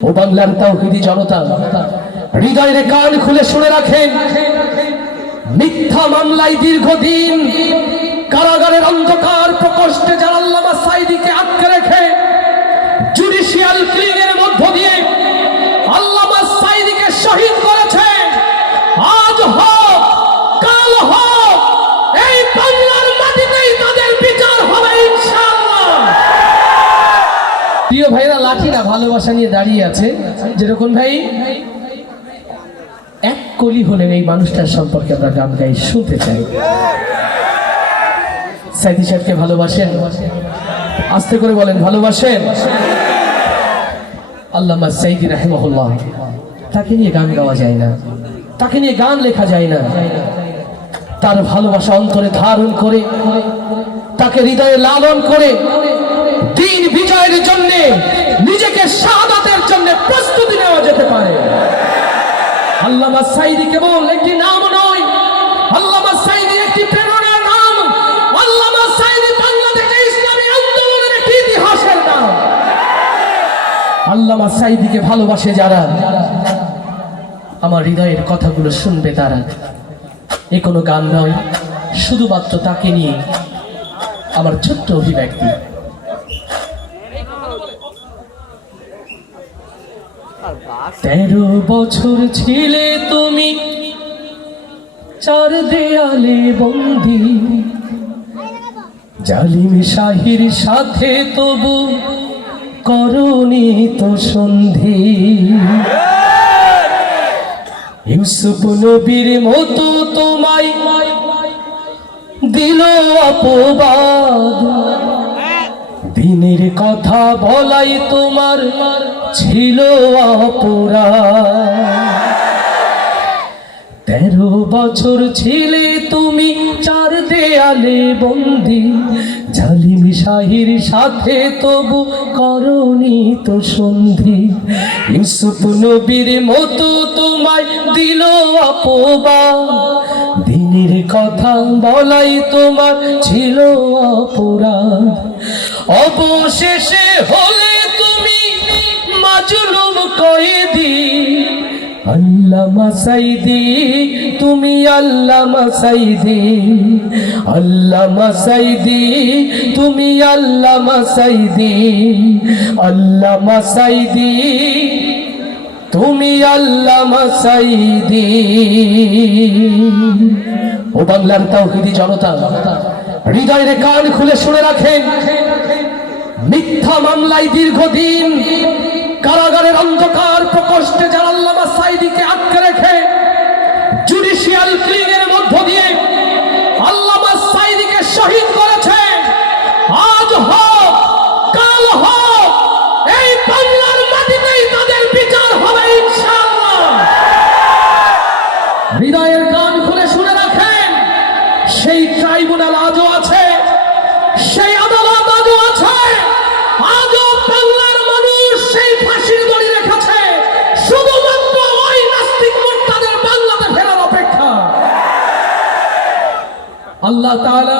ও বাংলার তাওহীদি জনতা, হৃদয়ের কান খুলে শুনে রাখেন। মিথ্যা মামলায় দীর্ঘদিন কারাগারের অন্ধকার প্রকোষ্ঠে যারা আল্লামা সাঈদীকে আটকে রেখে জুডিশিয়াল ক্লিনের মধ্য দিয়ে আল্লামা সাঈদীকে শহীদ করেছে, আজ হোক কাল হোক এই বাংলার মাটিতেই তাদের বিচার হবে ইনশাআল্লাহ। প্রিয় ভাইরা, লাঠিরা ভালোবাসা নিয়ে দাঁড়িয়ে আছে। যেরকম ভাই এক কলি হলেন এই মানুষটার সম্পর্কে আমরা গান গাই, শুনতে চাই। সাঈদী সাহেবকে ভালোবাসেন? আস্তে করে বলেন, ভালোবাসেন? আল্লামা সাঈদী রাহিমাহুল্লাহ, তাকে নিয়ে গান গাওয়া যায় না, তাকে নিয়ে গান লেখা যায় না। তার ভালোবাসা অন্তরে ধারণ করে, তাকে হৃদয়ে লালন করে দিন বিজয়ের জন্য, নিজেকে শাহাদাতের জন্য প্রস্তুতি নেওয়া যেতে পারে। আল্লামা সাঈদী কেবল একটি নাম নয়, আল্লামা সাঈদী একটি প্রেরণার নাম। আল্লামা সাঈদী বাংলাদেশের ইসলামী আন্দোলনের একটি ইতিহাসের নাম। আল্লামা সাঈদীকে ভালোবাসে যারা, আমার হৃদয়ের কথাগুলো শুনবে তারা। এ কোনো গান নয়, শুধুমাত্র তাকে নিয়ে আমার ছোট্ট অভিব্যক্তি। 13 বছর ছিলে তুমি চার দেয়ালে বন্দী, জালিম শাহির সাথে তবু করনি তো সন্ধি। ইউসুফ নবীর মতো তোমায় দিল অপবাদ, দিনের কথা বলাই তোমার ছিল অপরাধ। 13 বছর ছিলে তুমি চার দেয়ালে বন্দী, জালিম শাহির সাথে তবু করনি তো সন্ধি। ইউসুফ নবীর মতো তোমায় দিল অপবাদ, দিনের কথা বলাই তোমার ছিল অপরাধ। অবশেষে হলে তুমি মাজলুম কয়েদি। আল্লামা সাঈদী তুমি, আল্লামা সাঈদী, আল্লামা সাঈদী তুমি, আল্লামা সাঈদী, আল্লামা সাঈদী তুমি, আল্লামা সাঈদী। ও বাংলার তাওহীদি জনতা, হৃদয়ের কান খুলে শুনে রাখেন। মিথ্যা মামলায় দীর্ঘদিন কারাগারের অন্ধকার প্রকোষ্ঠে যারা আল্লামা সাঈদীকে আটকে রেখে জুডিশিয়াল ক্লিনের মধ্য দিয়ে আল্লামা সাঈদীকে শহীদ করেছে, আজ হোক কাল হোক এই বাংলার মাটিতেই তাদের বিচার হবে ইনশাআল্লাহ। হৃদয়ের কান খুলে শুনে রাখেন, সেই ট্রাইব্যুনাল আজও আছে, সেই আদালত আজও আছে। আজও বাংলার মানুষ সেই ফাঁসির দড়ি রেখেছে, শুধুমাত্র ওই নাস্তিক মুরতাদের বাংলাতে ফেরার অপেক্ষা। আল্লাহ তাআলা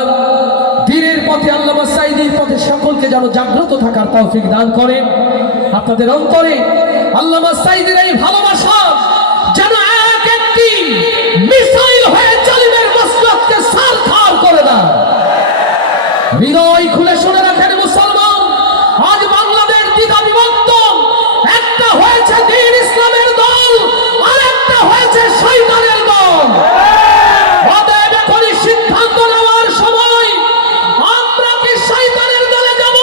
দ্বীনের পথে, আল্লামা সাঈদীর পথে সকলকে যেন জাগ্রত থাকার তৌফিক দান করেন। আপনাদের অন্তরে আল্লামা সাঈদীর এই ভালোবাসা যেন এক একটি মিসাইল হয়ে জালিমের মসনদকে ছারখার করে দেয়। হৃদয় খুলে শুনে রাখেন মুসলমান, আজ বাংলাদেশ দ্বিধা বিভক্ত। একটা হয়েছে দ্বীন ইসলামের দল, আর একটা হয়েছে শয়তানের দল। অতএব এখনই সিদ্ধান্ত নেওয়ার সময়, আমরা কি শয়তানের দলে যাব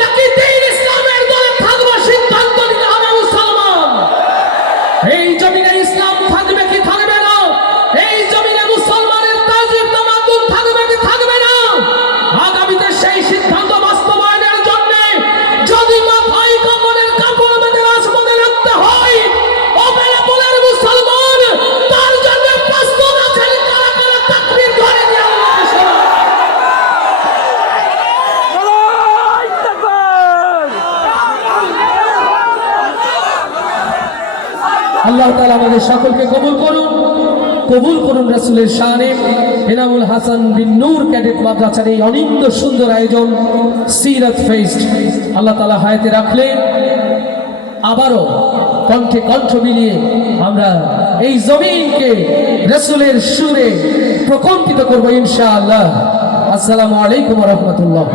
নাকি দ্বীন ইসলামের দলে থাকবো, সিদ্ধান্ত নিতে হবে মুসলমান। এই জমিনে ইসলাম থাকবে কি থাকবে না, এই জমিনে মুসলমানের তাজিব তামাদ্দুন থাকবে কি থাকবে না, আগামীতে সেই সিদ্ধান্ত বাস্তবায়নের জন্য যদি মাথায় কাপড়ের কাপড় বেঁধে রাজপথে রাখতে হয়, অবেলাপুরের মুসলমান তার জন্য প্রস্তুত আছেন। কারা কারা তাকবীর ধরে নিয়ে আল্লাহ তাআলা আমাদের সকলকে কবুল করুন, কবুল করুন। রাসূলের শানে এনামুল হাসান বিন নূর ক্যাডেট মাদ্রাসার এই অনিন্দ সুন্দর আয়োজন সিরাত ফেস্ট আল্লাহ তাআলা হায়াতে রাখলেন। আবারও কণ্ঠে কণ্ঠ মিলিয়ে আমরা এই জমিনকে রাসূলের সুরে প্রকম্পিত করবো ইনশাআল্লাহ। আসসালামু আলাইকুম ওয়া রাহমাতুল্লাহ।